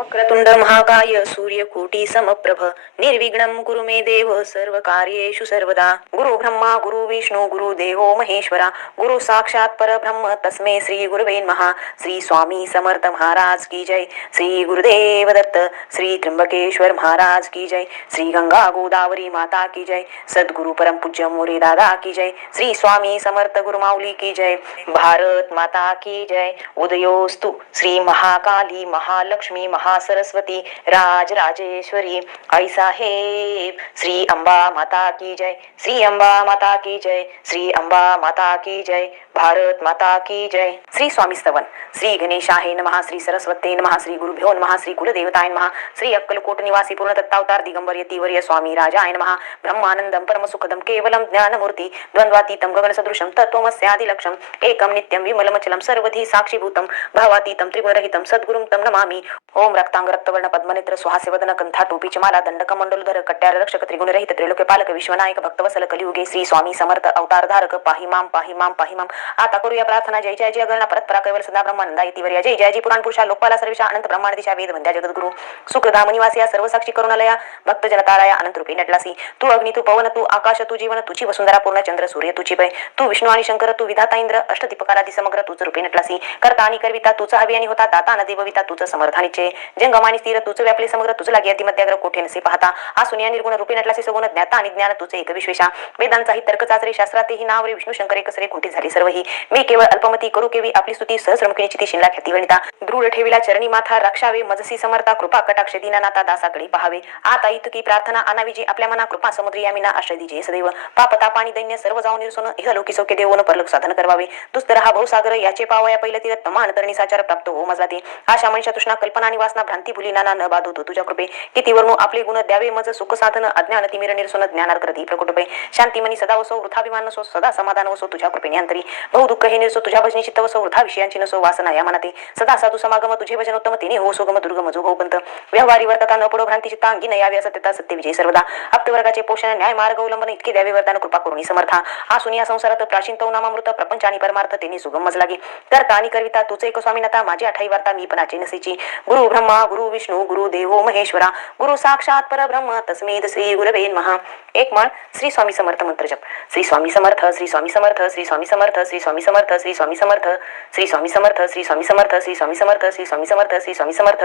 वक्रतुंड महाकाय सूर्यकोटी समप्रभ निर्विघ्न गुरु मे देव सर्वकार्येषु सर्वदा। गुरु ब्रह्मा गुरु विष्णू गुरु देवो महेश्वरा। गुरु साक्षात परब्रह्म तस्मै श्री गुरुवे महा श्री स्वामी समर्थ महाराज की जय। श्री गुरुदेव दत्त श्री त्र्यंबकेश्वर महाराज की जय। श्री गंगा गोदावरी माता की जय। सद्गुरु परम पूज्य मोरे दादा की जय। श्री स्वामी समर्थ गुरुमाऊली की जय। भारत माता की जय। उदयोस्तु श्री महाकाली महालक्ष्मी महा महा सरस्वती राज राजेश्वरी आई साहेब श्री अंबा माता की जय श्री अंबा माता की जय श्री अंबा माता की जय भारत माता की जय। श्री स्वामी स्तवन श्री गणेशाय नमः श्री सरस्वते नमः श्री गुरुभ्यो नमः श्री कुलदेवताय नमः श्री अक्कलकोट निवासी पूर्ण दत्तावतार दिगंबर यतीवर्य स्वामी राजाय नमः। ब्रह्मानंदं परमसुखदं केवलम ज्ञानमूर्ति द्वंद्वातीतं गगनसदृशं तत्त्वमस्यादिलक्षम् एकम नित्यम विमलमचलम सर्वधी साक्षीभूतम भावातीतम त्रिगुणरहितम सद्गुरुम तम नमामि। ओम रक्तांग रक्तवर्ण पद्मनेत्र सुहासे वदन कंथा टोपीची माला दंडक मंडलधर कट्यार रक्षक त्रिगुणरहित त्रिलोक्य पालक विश्वनायक भक्तवसल कलियुगे श्री स्वामी समर्थ अवतार धारक पाहिमाम पाहिमाम पाही आता करूया प्रार्थना. जय जय जय गणना परत परा सदा ब्रह्मानंदा येतीवर जय जय जय पुराण पुरुषा लोकपाला सर्वेशा अनंत ब्रह्मांड दिशा वेद वंद्या जगद्गुरु सुखधाम निवासिया सर्व साक्षी करुणालया भक्त जनताळया अनंत रूपी नटलासी. तू अग्नि तू पवन तू आकाश तू जीवन तुझी वसुंधरा पूर्ण चंद्र सूर्य तुझी पै तू विष्णू आणि शंकर तू विधाता इंद्र अष्टदीपकारादी समग्र तुझ रूपी नटलासी. करता आणि करविता तुझा हवी आणि होता दाता नदी बविता तुझं समर्थानीचे जंगम आणि स्थिर तुझं व्यापले समग्र तुझ लागे अति मध्याग्र कोठे नसे पाहता? हा सुनिया निर्गुण रूपी नटलासी सगुण ज्ञाता आणि ज्ञान तुझे एक विश्वेशा. वेदांचाही तर्क चाचरे शास्त्रातही नाव रे विष्णू शंकर एकसरे कुंठी झाली सर्व ही मी केवळ अल्पमती करू केवी आपली स्तुती सहस्रमुखीची ती शिनला ख्याती वनिता. दृढ ठेविला चरणी माथा रक्षावे मजसी समर्था कृपा कटाक्ष दीनानाथा दासाकडे पहावे. आता इतकी प्रार्थना आणावी जी आपल्या मना कृपा समुद्री यामिना आश्रय दिजे सदैव. पाप ताप आणि दैन्य सर्व जाऊन निरसून इह लोकी सौख्य देवन परलोक साधन करावे दुस्तर हा भाऊसागर याचे पावया पहिलं तीर तमान तरणी साचार प्राप्त हो मजला ते आशा मनीषा तृष्णा कल्पना आणि वासना भ्रांती भुली नाना न बाध होतो तुझ्या कृपे किती वर्णू आपले गुण द्यावे? मज सुख साधन अज्ञान तिमिर निरसून ज्ञानार्ग्रती प्रकुटपे शांती मनी सदा वसो वृथाभिमान नसो सदा समाधान वसो तुझ्या कृपेने अंतरी. बहु दुःख हे निरसो तुझ्या भजनी चित्त वसो वृथा विषयांची नसो वासना या मनाते सदा साधू समागम तुझे भजन उत्तम तिने हो सोगम दुर्गम जो हो पंत. व्यवहारी वर्तता न पडो भ्रांती चित्ता अंगी न यावे असत्यता सत्य विजय सर्वदा. आप्तवर्गाचे पोषण न्याय मार्ग अवलंबन इतके द्यावे वरदान कृपा करून समर्था. हा सुनिया संसारात प्राचीन तो नामामृत प्रपंच आणि परमार्थ तिने सुगम मज लागे करता आणि करविता तुझे एक स्वामी नता माझी आठाई वार्ता मी पणाची नसेची गुरु ब्रह्म गुरु विष्णू गुरु देवो महेश्वरा गुरु साक्षात परब्रह्म तस्मेद श्री गुरवे महा एक म्हण श्री स्वामी समर्थ मंत्र जप श्री स्वामी समर्थ श्री स्वामी समर्थ श्री स्वामी समर्थ श्री स्वामी समर्थ श्री स्वामी समर्थ श्री स्वामी समर्थ श्री स्वामी समर्थ श्री स्वामी समर्थ श्री स्वामी समर्थ श्री स्वामी समर्थ श्री स्वामी समर्थ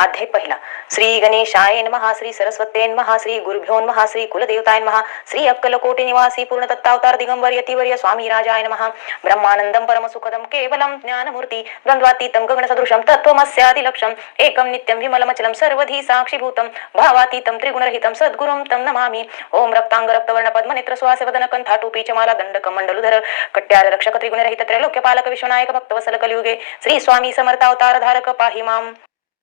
अध्याय पहिला. श्री गणेशायन महा श्री सरस्वतेन महा श्री गुरुभ्योन महा श्री कुलदेवतायन महा श्री अक्कलकोटी निवासी पूर्ण तत्तावतार दिगंबर यतिवर्य स्वामी राजायन महा ब्रह्मानंदम परमसुखदम केवलम ज्ञानमूर्ती द्वंद्वातीतम तत्वमस्यादि तत्वमस्यादिलक्षम एकम नित्यम विमलमचलम सर्वधी साक्षीभूतम भावातीतम त्रिगुणरहितम सद्गुरुम तम नमामि। ओम रक्तांग रक्तवर्ण पद्मनेत्र सुहासवदन कंथा टोपी चमाला दंडक मंडलुधर कट्यार रक्षक त्रिगुणरहित त्रैलोक्य पालक विश्वनायक भक्तवसल कलयुगे श्री स्वामी समर्थावतार धारक पाहिमाम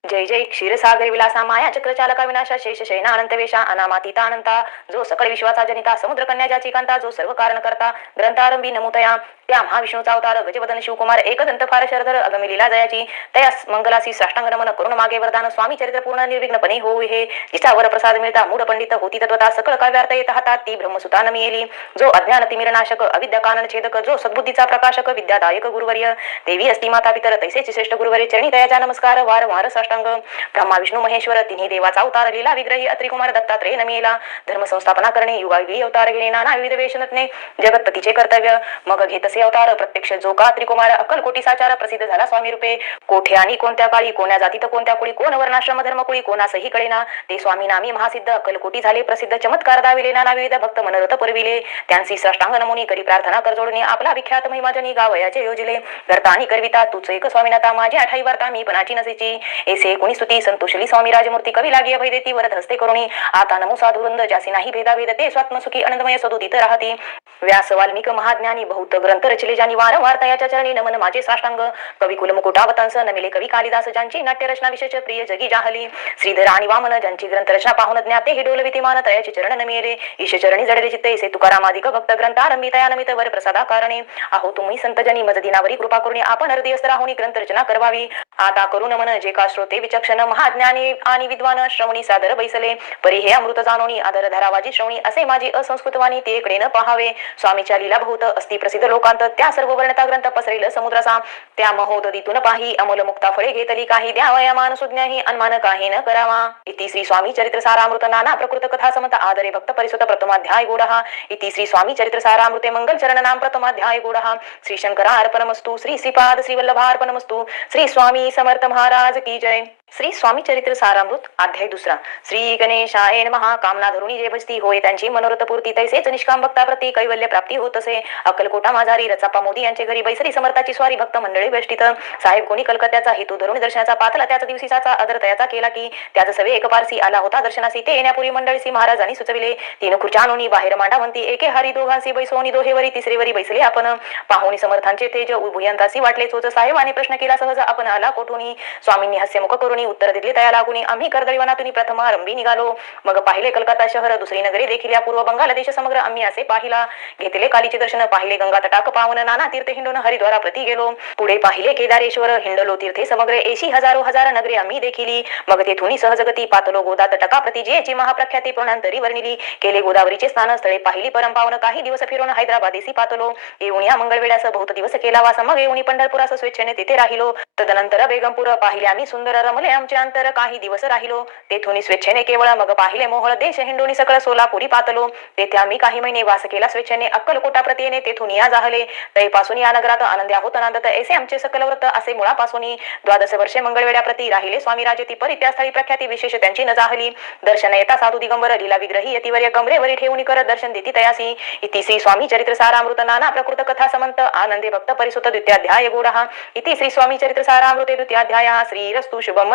जय जय क्षीरसागर विलासा माया चक्रचालका विनाशा शेष शैना अनंत वेशा अनामातीता अनंता जो सकळ विश्वाचा जनिता समुद्र कन्या ज्याची कांता जो सर्व कारण करता ग्रंथारंभी नमुतया त्या महाविष्णूचा अवतार गजवदन शिवकुमार एकदंत फार शरधर अगमी लीला जयाची तया मंगलासी साष्टांग नमन करुण मागे वरदान स्वामी चरित्र पूर्ण निर्विघ्नपणे होऊ हे जिचा वर प्रसाद मिळता मूढ पंडित होती तत्वता सकळ काव्यार्थ येत हातात ती ब्रह्मसुता नमी जो अज्ञान तिमिरनाशक अविद्या कानन छेदक जो सद्बुद्धीचा प्रकाशक विद्यादायक गुरुवर्य देवी अस्ती माता पितर तैसेची श्रेष्ठ गुरुवर्य चरणी तयाचा नमस्कार वार वार साष्टांग ब्रह्मा विष्णू महेश्वर तिन्ही देवाचा अवतार लीला विग्रही अत्रिकुमार दत्तात्रय नमिला धर्म संस्थापना करणे युगायुगी अवतार घेणे नाना विविध वेश नटणे जगतपतीचे कर्तव्य. मग घेतसे अवतार प्रत्यक्ष जो का त्रिकुमार अक्कलकोटी साचार प्रसिद्ध झाला स्वामी रूपे. कोठे आणि कोणत्या काळी कोण्या जातीत कोणत्या कुळी कोण वर्णाश्रम धर्म कुळी कोणासही कळेना. ते स्वामी नामी महासिद्ध अक्कलकोटी झाले प्रसिद्ध चमत्कार दाविले नाना विविध भक्त मनरथ पुरविले. त्यांची साष्टांग नमुनी करी प्रार्थना करजोडणे आपला विख्यात महिमाजनी गावयाचे योजले. करता आणि करविता तुझ एक स्वामीनाथा माझी आठाई वार्ता मी पणाची नसेची. ऐसे कुणी स्तुती संतोषली स्वामी राजमूर्ती कवी लागे अभय देती वरद हस्ते करुणी. आता नमो साधुरंद ज्यासी नाही भेदाभेद ते स्वात्मसुखी आनंदमय सदुतीत राहती. व्यास वाल्मिक महाज्ञानी बहुत ग्रंथ रचले ज्यांनी वारंवार तयाच्या चरणी नमन माझे साष्टांग. कवी कुल मुकुटावतांस नमिले कवी कालिदास ज्यांची नाट्यरचना विशेष प्रिय जगी जाहली. श्रीधर आणि वामन ज्यांची ग्रंथरचना पाहून ज्ञाते हे डोल मान तयाचे चरण नमिले ईश चरणी जडले चित्ते से तुकारामाधिक भक्त ग्रंथारंभी तया नमित वर प्रसादा कारणे आहो तुम्ही संतजनी मज दिनावरी कृपा करून आपण हृदयस्थ राहुनी ग्रंथरचना करवावी. आता करून मन जे का श्रोत होते विचक्षण महाज्ञानी आणि विद्वान श्रवणी सादर बैसले. परी हे अमृत जाणोनी आदर धरावाजी श्रवणी असे माझी असंस्कृतवाणी ते इकडे न पहावे. स्वामीच्या लीला बहुत अस्ति प्रसिद्ध लोकांत त्या सर्व वर्णता ग्रंथ पसरेल समुद्राचा. त्या महोदधीतून पाही अमोल मुक्ता फळे घेतली. काही द्यावया मानसुज्ञाही अनमान काही न करावा. इति श्री स्वामी चरित्र सारामृत नाना प्रकृत कथा समत आदरे भक्त परिसुत प्रथमाध्याय गोडहा. इति श्री स्वामी चरित्र सारामृते मंगल चरण नाम प्रथमाध्याय गोडहा. श्री शंकरा अर्पणमस्तु श्री श्रीपाद श्री वल्लभा अर्पणमस्तु श्री स्वामी समर्थ महाराज की जय. Bye. श्री स्वामी चरित्र सारामृत अध्याय दुसरा. श्री गणेशाय महा कामना धरुणी जे भजती होय त्यांची मनोरथ पूर्ती तैसेच निष्काम भक्ताप्रती कैवल्य प्राप्ती होत असे अक्कलकोटा माझारी रचापा मोदी यांचे घरी बैसरी समर्थाची स्वारी भक्त मंडळी वेष्टीत. साहेब कोणी कलकत्याचा हेतू धरून दर्शनाचा पातला. त्याच दिवशीचा आदर तयाचा केला की त्याच सवे एक पारसी आला होता दर्शनासी. ते येण्यापूर्वी मंडळीसी महाराजांनी सुचविले. तीन खुर्च्या बाहेर बाहेर मांडावंती. एके हरी दोघांसी बैसोनी दोहेवरी तिसरेवरी बैसले आपण. पाहुणी समर्थांचे तेज उभयांतासी वाटले. चोच साहेबाने प्रश्न केला सहज आपण आला कोठूनी स्वामींनी हास्यमुख करुणी उत्तर दिले तया लागुनी आम्ही कर्दळीवनातून प्रथम आरंभी निघालो. मग पाहिले कलकत्ता शहर दुसरी नगरी देखील या पूर्व बंगाल देश समग्र आम्ही असे पाहिला. घेतले कालीचे दर्शन पाहिले गंगा तटाक पावन नाना तीर्थ हिंडून हरिद्वारा प्रती गेलो. पुढे पाहिले केदारेश्वर हिंडलो तीर्थे समग्र एशी हजारो हजार नगरे आम्ही देखिली. मग तेथून सहजगती पातलो गोदा तटका प्रती जेची महाप्रख्याती प्रणांतरी वर्णिली. केले गोदावरीचे स्थान स्थळे पाहिली परंपावन काही दिवस फिरून हैदराबादेसी पातलो. येऊन या मंगळवेळास बहुत दिवस केला वास मग येऊन पंढरपुरास स्वेच्छेने तिथे राहिलो. तदनंतर बेगमपूर पाहिले आम्ही सुंदर रमले आमचे अंतर काही दिवस राहिलो. तेथून स्वेच्छेने केवळ मग पाहिले मोहळ देश हिंडोनी सकळ सोलापुरी पातलो. तेथे आम्ही काही महिने वास केला. स्वेच्छेने अक्कलकोटा प्रती तेथून या जाहले. तैपासून या नगरात आनंदी आहोत नांदत ऐसे आमचे सकल व्रत असे मुळापासून. द्वादश वर्षे मंगळवेळा प्रती राहिले स्वामी राजे ती परी त्या प्रख्याती विशेष त्यांची न जाहली. दर्शन येता साधू दिगंबर लीला विग्रही यतिवर्य कमरेवरी ठेवून करत दर्शन देती तयासी. इति श्री स्वामी चरित्र सारामृत. नाना प्रकृत कथा समंत. आनंदे भक्त परिसुत द्वितीयाध्याय गोडहा. इति श्री स्वामी चरित्र सारामृते द्वितीयाध्याय. श्रीरस्तु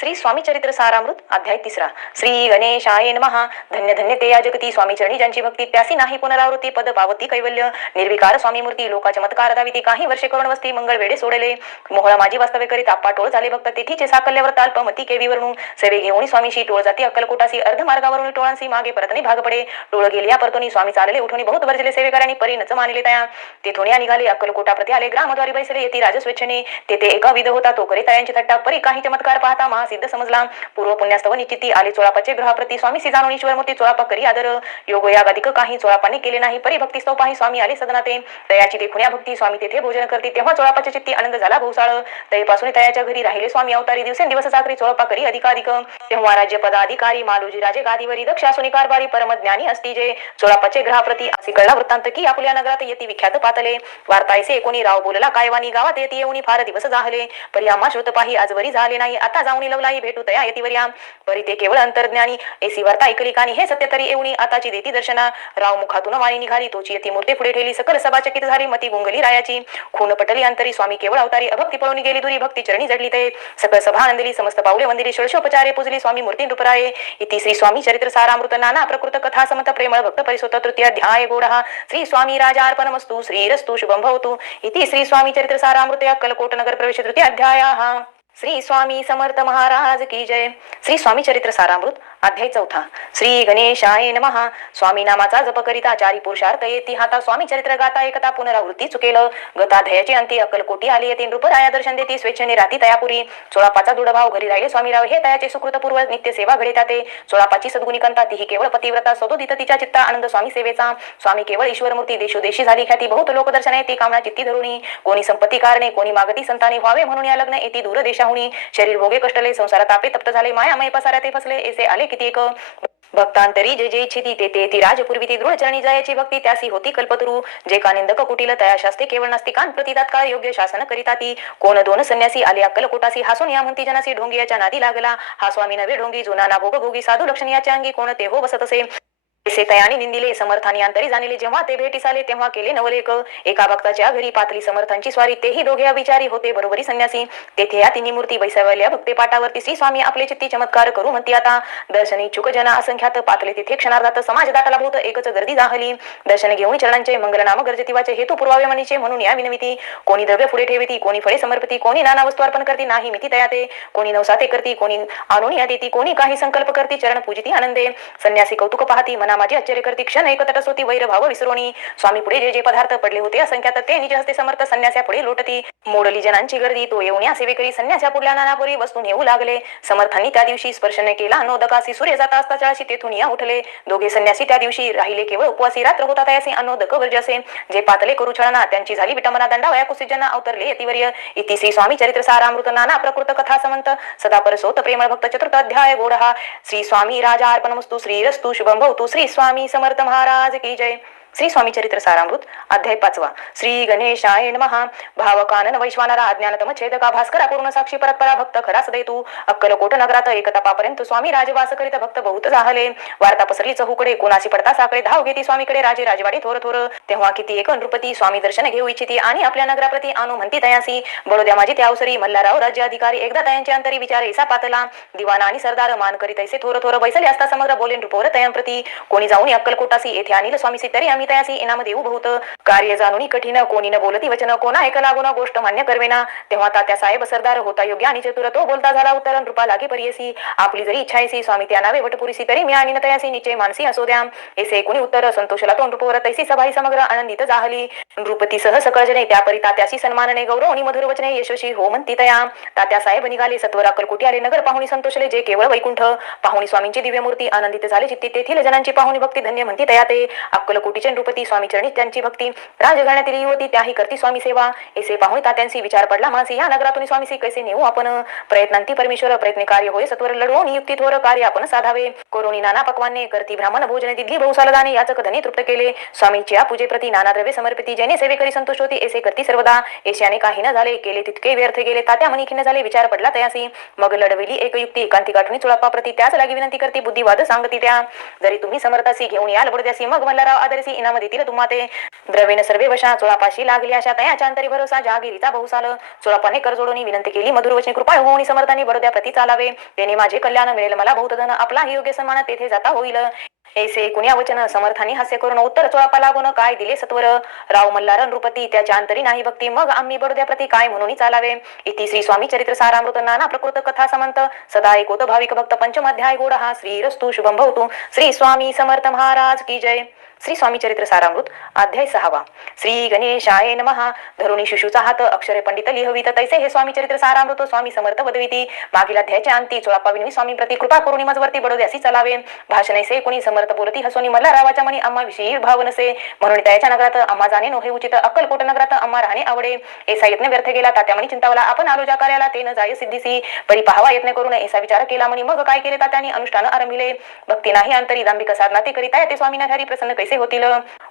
श्री स्वामी चरित्र सारामृत अध्याय तिसरा. श्री गणेशाय महा धन्य धन्य ते या जगती स्वामी चरणी ज्यांची भक्ती त्यासी नाही पुनरावृत्ती पद पावती कैवल्य निर्विकार स्वामी मूर्ती लोका चमत्कार दाविती काही वर्षे करून वस्ती मंगळ वेडे सोडले. मोहळा माझी वास्तव्य करीत आप्पा टोळ झाले भक्त तेथीचे साकल्यावर व्रत अल्पमती केवी वरणू सेवे घेऊन स्वामीशी टोळ जाती अक्कलकोटासी अर्ध मार्गावरून टोळांसी मागे परतने भाग पडे. टोळ गेली या परतोनी स्वामी चालले उठून बहुत वर्जले सेवेकरांनी परीनच मानले तया. तेथून या निघाले अक्कलकोटा प्रति आले ग्रामद्वारी बैसले येती राजस्वेच्छेने. तेथे एका विध होता तो करे तयांची थट्टा परी काही चमत्कार पाहता सिद्ध समजला पूर्व पुण्यास्तव निश्चिती आले चोळापाचे ग्रहप्रती? स्वामी सिजानो ईश्वर मूर्ती चोळापा करी आदर. योग यागाधिक काही चोळापाने केले नाही. परी स्तव पाही स्वामी आले सदनाते. दयाची देखून भक्ती स्वामी तेथे भोजन करते. तेव्हा चोळापाचे चित्ती आनंद झाला भोसाळ तयापासून तयाच्या घरी राहिले स्वामी अवतारी. दिवसेंदिवस सागरी चोळापा करी अधिकाधिक. तेव्हा राज्य पदाधिकारी मालोजी राजे गादीवरी. दक्ष असून कारभारी परमज्ञानी असती जे चोळापाचे ग्रहप्रती असे कळला वृत्तांत की आपल्या नगरात येती विख्यात पातले. वार्तायसे कोणी राव बोलला कायवानी गावात येते येऊनी फार दिवस जाहले. परी आम्हा श्रोत पाही आजवरी झाले नाही. आता जाऊन स्वामी भेटू तया यतिवर्या परी ते केवळ अंतर्ज्ञानी एसी वार्ता ऐकली कानी हे सत्य तरी येऊनी आताची देती दर्शना राव मुखातून वाणी निघाली. तोची यती मूर्ती पुढे ठेली सकल सभाचकित झाली. मती गुंगली रायाची. खून पटली अंतरी. स्वामी केवळ अवतारी. अभक्ती पळून गेली. दुरी भक्ती चरणी जडली ते. सकल सभा आनंदली समस्त पावले वंदिली. षोडशोपचारे पुजली. स्वामी मूर्ती नृपराये इति श्री स्वामी चरित्र सारामृत. नाना प्रकृत कथा समत प्रेमळ भक्त परिसोत तृतीय अध्याय गोडः श्री स्वामी राजार्पणमस्तु. श्रीरस्तु. शुभं भवतु. इति श्री स्वामी चरित्र सारामृत. अक्कलकोट नगर प्रवेश तृतीय अध्यायाः. श्री स्वामी समर्थ महाराज की जय. श्री स्वामी चरित्र सारामृत. अध्याय चौथा. श्री गणेशाय नमः. स्वामी नामाचा जप करिता चारी पुरुषार्थ येती. हाता स्वामी चरित्र गाता एकता पुनरावृत्ती चुकेल. गताध्यायाची अंती अक्कलकोटी आली येते. नृपराया दर्शन देती. स्वेच्छेने राती तयापुरी. चोळापाचा दुडभाव घरी राहिले स्वामीराव हे तयाचे सुकृतपूर्व नित्य सेवा घडे ते चोळापाची सद्गुणी कंता. तीही केवळ पतिव्रता. सदोदित तिच्या चित्ता आनंद स्वामी सेवेचा. स्वामी केवळ ईश्वर मूर्ती देशोदेशी झाली. ख्याती बहुत लोक दर्शन येते. कामना चित्ती धरुणी. कोणी संपत्ती कारणे कोणी मागती संताने व्हावे म्हणून या लग्न येती. दूर देशाहुनी शरीर भोगे कष्टले संसारात तापे तप्त झाले. मायामय पसारा ते फसले. एसे आले किती भक्तांतरी जे जे इच्छिती ते ते ती राजपूर्वी ती दृढचरणी जायची भक्ती त्यासी होती कल्पतरू. जे कानिंदक कुटील तया शास्ते केवळ नास्तिकान प्रति तात्काळ योग्य शासन करिता ती. कोण दोन संन्यासी आले अक्कल कोटासी हासून या म्हणती जनासी ढोंगियाच्या नादी लागला. हा स्वामी नवे ढोंगी जुना ना भोग भोगी साधू लक्षणीयाच्या अंगी कोण ते हो बसत असे. ऐसे निंदिले समर्थानी अंतरी जाणिले. जेव्हा ते भेटीस आले तेव्हा केले नवलेक एका भक्ताच्या घरी पातली समर्थांची स्वारी. तेही दोघे होते बरोबरी संन्यासी. तेथे या तिन्ही मूर्ती बैसावल्या. भक्ते पाटावरती श्री स्वामी आपले चित्ती चमत्कार करू आता. दर्शनी चुक जना असंख्यात पातले. तिथे क्षणार्धात समाज दाटाला एकच गर्दी जाहली. दर्शन घेऊन चरणांचे मंगलनाम गरजतीवाचे हेतू पुरवावे म्हणीचे म्हणून या विनविती. कोणी द्रव्य पुढे ठेविती कोणी फळे समर्पती कोणी नाना वस्तू अर्पण करती नाही मिती तयाते कोणी नवसाते करती कोणी आणून या देती कोणी काही संकल्प करती चरण पूजिती आनंदे. संन्यासी कौतुक पाहती मना माझी आश्चर्यकर्ती क्षण एक होती वैर भाव विसरोणी? स्वामी पुढे जे जे पदार्थ पडले होते असंख्यात ते निज हस्ते समर्थ संन्यासा पुढे लोटती. मोडली जनांची गर्दी तो येऊन या सेवेकरी संन्यासा पुढल्या नानापुरी वस्तू नेऊ लागले. समर्थांनी त्या दिवशी स्पर्श न केला. अनोदकासी सूर्य जाता असता चाळशी तेथून या उठले. दोघे संन्यासी त्या दिवशी राहिले केवळ. उपवासी रात्र होता तयासी. अनोदक वर्जसे. जे पातले करू छळना त्यांची झाली विटंबना. दंडा वया कुसिजना अवतरले यतिवर्य. इति श्री स्वामी चरित्र सारामृत. नाना प्रकृत कथा समंत. सदा परसोत प्रेमळ भक्त चतुर्थ अध्याय गोडहा. श्री स्वामी राजा अर्पणमस्तु. श्रीरस्तु शुभम भवतु. श्री स्वामी समर्थ महाराज की जय. श्री स्वामी चरित्र सारामृत अध्याय पाचवा. श्री गणेशाय महा भावकानन वैश्वानरा अज्ञानतम छेदका भास्करा पूर्ण साक्षी परत्परा भक्त खरा सदैतू. अक्कलकोट नगरात एकतापापर्यंत स्वामी राजवास करीत भक्त बहुत झाले. वार्ता पसरली चहूकडे कोणाशी पडता साकडे धाव घेती स्वामीकडे राजे राजवाडी थोर थोर. तेव्हा किती एक नृपती स्वामी दर्शन घेऊ इच्छिती आणि आपल्या नगराप्रती आणू म्हणती तयासी. बडोद्या माझी त्या अवसरी मल्हारराव राज्य अधिकारी एकदा तयांचे अंतरी विचार ऐसा पातला. दिवाना आणि सरदार मान करीत ऐसे थोर थोर बैसले असता समग्र बोलेन नृपोवर तयांप्रती. कोणी जाऊन अक्कलकोटासी येथे आणील स्वामी तरी आम्ही तयासी इनाम देऊ बहुत कार्य जाणून कठीण कोणी न बोलती वचन कोणा ऐक लागून गोष्ट मान्य करवेना। तेव्हा तात्या साहेब सरदार होता योग्य आणि चतुर तो बोलता झाला उत्तर रूपा लागे परियसी आपली जरी इच्छायसी स्वामी त्या नावे वटपुरीसी तरी मी आणि तयासी निश्चय मानसी असो द्या। एसे कोणी उत्तर संतोषला तो नृपवर तैसी सभाई समग्र आनंदित जाहली। नृपती सह सकळजने जने त्या परी सन्मानने गौरव आणि मधुर वचने यशस्वी हो म्हणती तया। तात्या साहेब निघाले सत्वर अक्कलकोटी आले नगर पाहुणी संतोषले जे केवळ वैकुंठ। पाहुणी स्वामींची दिव्य मूर्ती आनंदित झाले चित्ती तेथील जनांची पाहुणी भक्ती धन्य म्हणती तया ते। अक्कलकोटीचे नृपती स्वामी चरणी त्यांची भक्ती. राजघराण्यातील युवती त्याही करती स्वामी सेवा. एसे पाहुणी तात्यांशी विचार पडला मानसी या नगरातून स्वामीसी कैसे नेऊ आपण? प्रयत्नांती परमेश्वर प्रयत्न कार्य होय सत्वर लढवून युक्ती थोर कार्य आपण साधावे. कोरोनी नाना पकवाने करती ब्राह्मण भोजन दिली बहुसालदाने याचक धनी तृप्त केले. स्वामींच्या पूजे प्रती नाना द्रव्य समर्पिती जैने सेवेकरी संतोष होती एसे करती सर्वदा. ऐशाने काही न झाले केले तितके व्यर्थ गेले तात्या मनी खिन्न झाले विचार पडला तयासी. मग लढविली एक युक्ती एकांती गाठणी चुळापा प्रती त्याच लागी विनंती करती बुद्धिवाद सांगती त्या. जरी तुम्ही समर्थासी घेऊन याल बुडद्यासी मग मल्हाराव आदरसी इनाम देतील तुम्हा ते द्रवेन सर्वे वशा. चोळापाशी लागली अशा तयाच्या अंतरी भरोसा. जहागिरीचा बहुसाल चोळापाने कर जोडून विनंती केली. मधुर वचने कृपा होऊन समर्थांनी बडोद्या प्रती चालावे. त्याने माझे कल्याण मिळेल. मला बहुत धन आपलाही योग्य सन्मान तेथे जाता होईल. ऐसे कुणी वचन समर्थांनी हास्य करून उत्तर चोळापा लागून काय दिले सत्वर? राव मल्हार नृपती त्याच्या अंतरी नाही भक्ती. मग आम्ही बडोद्या प्रती काय म्हणून चालावे? इति श्री स्वामी चरित्र सारामृत नाना प्रकृत कथा समंत. सदा एकोत भाविक भक्त पंचमाध्याय गोड हा श्री रस्तु शुभम भवतु. श्री स्वामी समर्थ महाराज की जय. श्री स्वामी चरित्र सारामृत अध्याय सहावा. श्री गणेशाय नमहा धरुणी शिशूचा हात अक्षरे पंडित लिहवित तैसे हे स्वामी चरित्र सारामृत स्वामी समर्थ वदविती. मागील अध्यायाच्या अंती चोळापा विनवी स्वामी प्रति कृपा करून मजवरती बडोद्यासी चलावे. भाषणैसे कोणी समर्थ बोलती हसोनी मला रावाच्या मनी आम्हा विषयी भाव नसे. म्हणून त्याच्या नगरात आम्हा जाणे नोहे उचित. अक्कलकोट नगरात आम्हा राहणे आवडे. ऐसा यत्न व्यर्थ गेला तात्या म्हणी चिंतावला आपण आलो ज्या कार्याला ते न जाय सिद्धीसी. परी पाहावा यत्न करून ऐसा विचार केला म्हणी मग काय केले तात्याने? अनुष्ठान आरंभिले. भक्ती नाही अंतरी दांभिक साधना ते करिता ते स्वामीना घरी प्रसन्न कैसे होतील?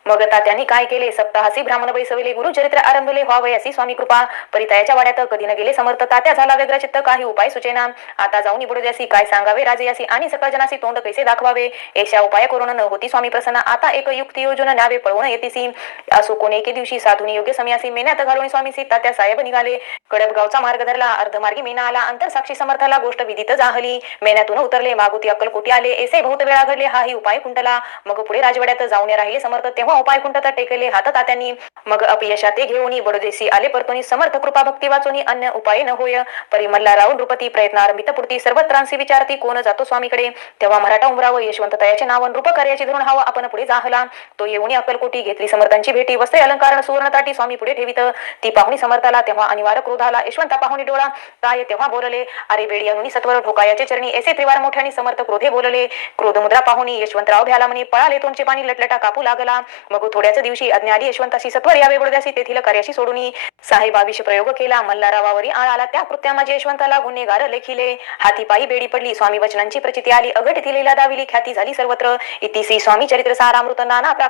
मग तात्याने काय केले? सप्ताहासी ब्राह्मण बैसविले गुरुचरित्र आरंभले व्हावयासी स्वामी कृपा. परितायाच्या वाड्यात कधी न गेले समर्थ तात्या झाला व्यग्रचित्त काही उपाय सुचेना. आता जाऊन बुडद्यासी काय सांगावे राजयासी आणि सकळजनासी तोंड कैसे दाखवावे? एशा उपाय उपाय करून न होती. स्वामी प्रसन्न आता एक युक्ती योजना न्यावे पळवून येतीसी असो कोणी एके दिवशी साधून योग्य समयासी मेन्यात घालून स्वामी सीता त्या साहेब निघाले. कडपगावचा मार्ग धरला अर्धमार्गी मेना आला अंतर साक्षी समर्थाला गोष्ट विदित जाहली. मेन्यातून उतरले मागुती अक्कलकोटी आले. एसे बहुत वेळा घडले हाही उपाय खुंटला. मग पुढे राजवाड्यात जाऊन राहिले समर्थ तेव्हा उपाय खुंटत टेकले हात तात्यांनी. मग अपयशा ते घेऊन बडोदेसी आले परतोनी समर्थ कृपा भक्ती वाचोनी अन्य उपाय न होय. परिमल्ला राहून नृपती प्रयत्न आरंभित पुरती सर्वत्रांसी विचारती कोण जातो स्वामीकडे? तेव्हा मराठा उमराव यशवंत तयाचे नाव रूप कऱ्याची धरून हवा आपण पुढे जाहला तो येऊन अक्कलकोटी घेतली समर्थांची भेटी वस्त्रे अलंकार सुवर्णताटी स्वामी पुढे ठेवित. ती पाहुणी समर्थाला तेव्हा अनिवार्य क्रोधाला यशवंता पाहुणी डोळा. काय तेव्हा बोलले अरे बेडी अनुनी सत्वर ठोकायाचे चरणी ऐसे त्रिवार मोठ्याने समर्थ क्रोधे बोलले. क्रोध मुद्रा पाहुणी यशवंतराव भ्याला म्हणे पळाले तोंडचे पाणी लटलटा कापू लागला. मग थोड्याच दिवशी अज्ञानी यशवंताशी सत्वर यावे बोलद्यासी तेथील कार्याशी सोडून. साहेबाविष प्रयोग केला मल्हारावावरी आळ आला. त्या कृत्या माझे यशवंताला गुन्हेगार लेखिले. हाती पायी बेडी पडली स्वामी वचनांची प्रचिती आली. अगट दिलेला दाविली ख्याती झाली सर्वत्र. इति श्री स्वामी चरित्र सारामृत नाना प्रा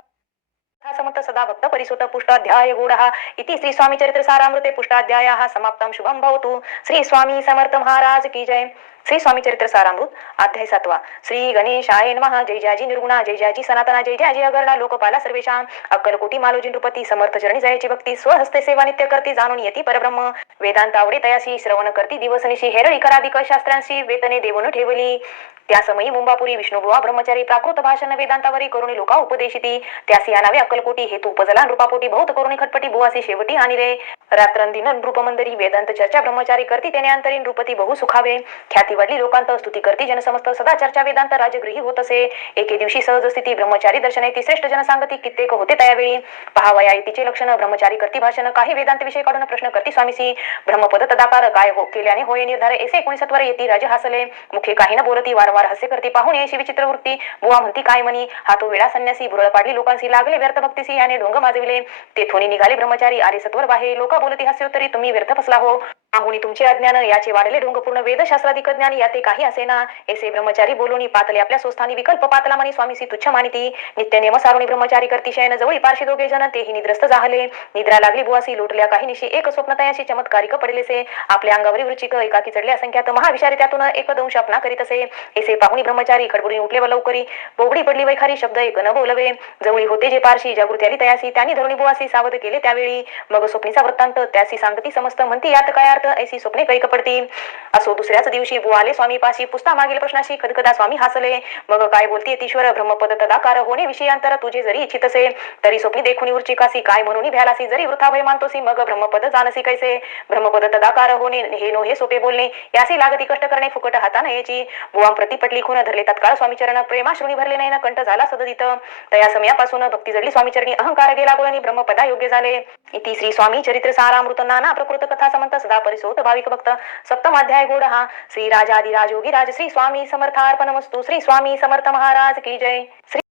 समर्थ सदा भक्त परिसुत पुष्टाध्याय गूढः। इति श्री स्वामी चरित्र सारामृते पुष्टाध्यायाः समाप्तं। शुभं भवतु। श्री स्वामी समर्थ महाराज की जय। श्री स्वामी चरित्र सारामृत अध्याय सातवा। श्री गणेशाय नमः। जय जाजी निर्गुणा। जय जाजी सनातना। जय जाजी अगरणा। लोकपाला सर्वेशाम अक्कलकोटी मालोजी नृपती समर्थ चरणी जायची भक्ती। स्वहस्ते सेवा नित्य करती जाणून येती परब्रह्म। वेदांत आवडे तयासी श्रवण करती दिवसनिशी हेरळी कराधिक शास्त्रांशी वेतने देवन ठेवली। त्या समयी मुंबापुरी विष्णुबुवा ब्रह्मचारी प्राकृत भाषण वेदांतावरी करुणी लोका उपदेशिती. त्यासी नावे अक्कलकोटी हेतू उपजला. नृपापोटी बहुत करुणी खटपटी बुवासी शेवटी आणिले. रात्रंदिन नृपमंदरी वेदांत चर्चा ब्रह्मचारी करती त्याने अंतरी नृपती बहु सुखावे. ख्याती वाढली लोकांत स्तुती करती जनसमस्त सदा चर्चा वेदांत राजगृही होत असे. एके दिवशी सहज स्थिती ब्रह्मचारी दर्शन येते श्रेष्ठ जनसांगती कित्येक होते त्यावेळी. पहावया तिचे लक्षण ब्रह्मचारी करती भाषण काही वेदांत विषय काढून प्रश्न करती स्वामीसी ब्रह्मपद तदाकार काय हो केल्याने होय निर्धार एसे एकोणीसत्वर येती राज हासले. मुखे काही न बोलती वारंवार हस्य करते पाहून येशी विचित्र वृत्ती बुवा म्हणती काय म्हणी? हा तो वेळा संन्यासी भुरळ पाडली लोकांशी लागले व्यर्थ भक्तीसी याने ढोंग माजविले. तेथोनी निघाले ब्रह्मचारी आरे सत्वर बाहे लोका बोलती हास्योत्तरी तुम्ही व्यर्थ फसला हो. पाहुणी तुमचे अज्ञान याचे वाढले ढोंग पूर्ण वेदशास्त्राधिक ज्ञान याते काही असेना एसे ब्रह्मचारी बोलूनी पातले आपल्या स्वस्थानी विकल्प पातला म्हणी स्वामीसी तुच्छ मानिती. नित्य नेम सारुणी ब्रह्मचारी करती शयन जवळी पारशी दोघे जण तेही निद्रस्त झाले. निद्रा लागली बुवासी लोटल्या काही निशी एक स्वप्न तयाशी चमत्कारिक पडलेसे. आपल्या अंगावरी वृचिक एकाकी चढले असंख्यात महाविषारी त्यातून एक दंश अपना करीत असे एसे पाहुणी ब्रह्मचारी खडबडी उठले व लवकरी. बोबडी पडली वैखारी शब्द एक न बोलवे. जवळी होते जे पारशी जागृती आली तयासी त्यांनी धरुणी बुवासी सावध केले त्यावेळी. मग स्वप्नीचा वृत्तांत त्यासी सांगती समस्त म्हणती यात काय अर्थ ऐसी स्वप्ने कैक पडती असो दुसऱ्याच दिवशी बुवाले स्वामी पाशी पुस्ता मागील प्रश्नाशी खदखदा स्वामी हसले. मग काय बोलते तीश्वर ब्रह्मपद तदाकार होणे विषयांतर तुझे जरी इच्छित असे तरी स्वप्ने देखून उर्चिकासी काय म्हणून भ्यालासी जरी वृथा भय मानतोसी मग ब्रह्मपद जानसी कैसे? ब्रह्मपद तदाकार होणे हे नो हे सोपे बोलणे. यासी लागती कष्ट करणे फुकट हाता नयेची बुवाम प्रतिपटली खून धरले तत्काळ स्वामी स्वामीचरण. प्रेमाश्रुणी भरले नाही ना कंठ झाला सददित. तया समयापासून भक्ती जडली स्वामी चरणी अहंकार गेला बोलणी ब्रह्मपदा योग्य झाले. इति श्री स्वामी चरित्र सारामृत. नाना प्रकृत कथा समंत सदा परिसोत भाविक भक्त। सप्तमाध्याय गोड। हा श्री राजाधिराज योगी राज श्री स्वामी समर्थार्पणमस्तु। श्री स्वामी समर्थ महाराज की जय। श्री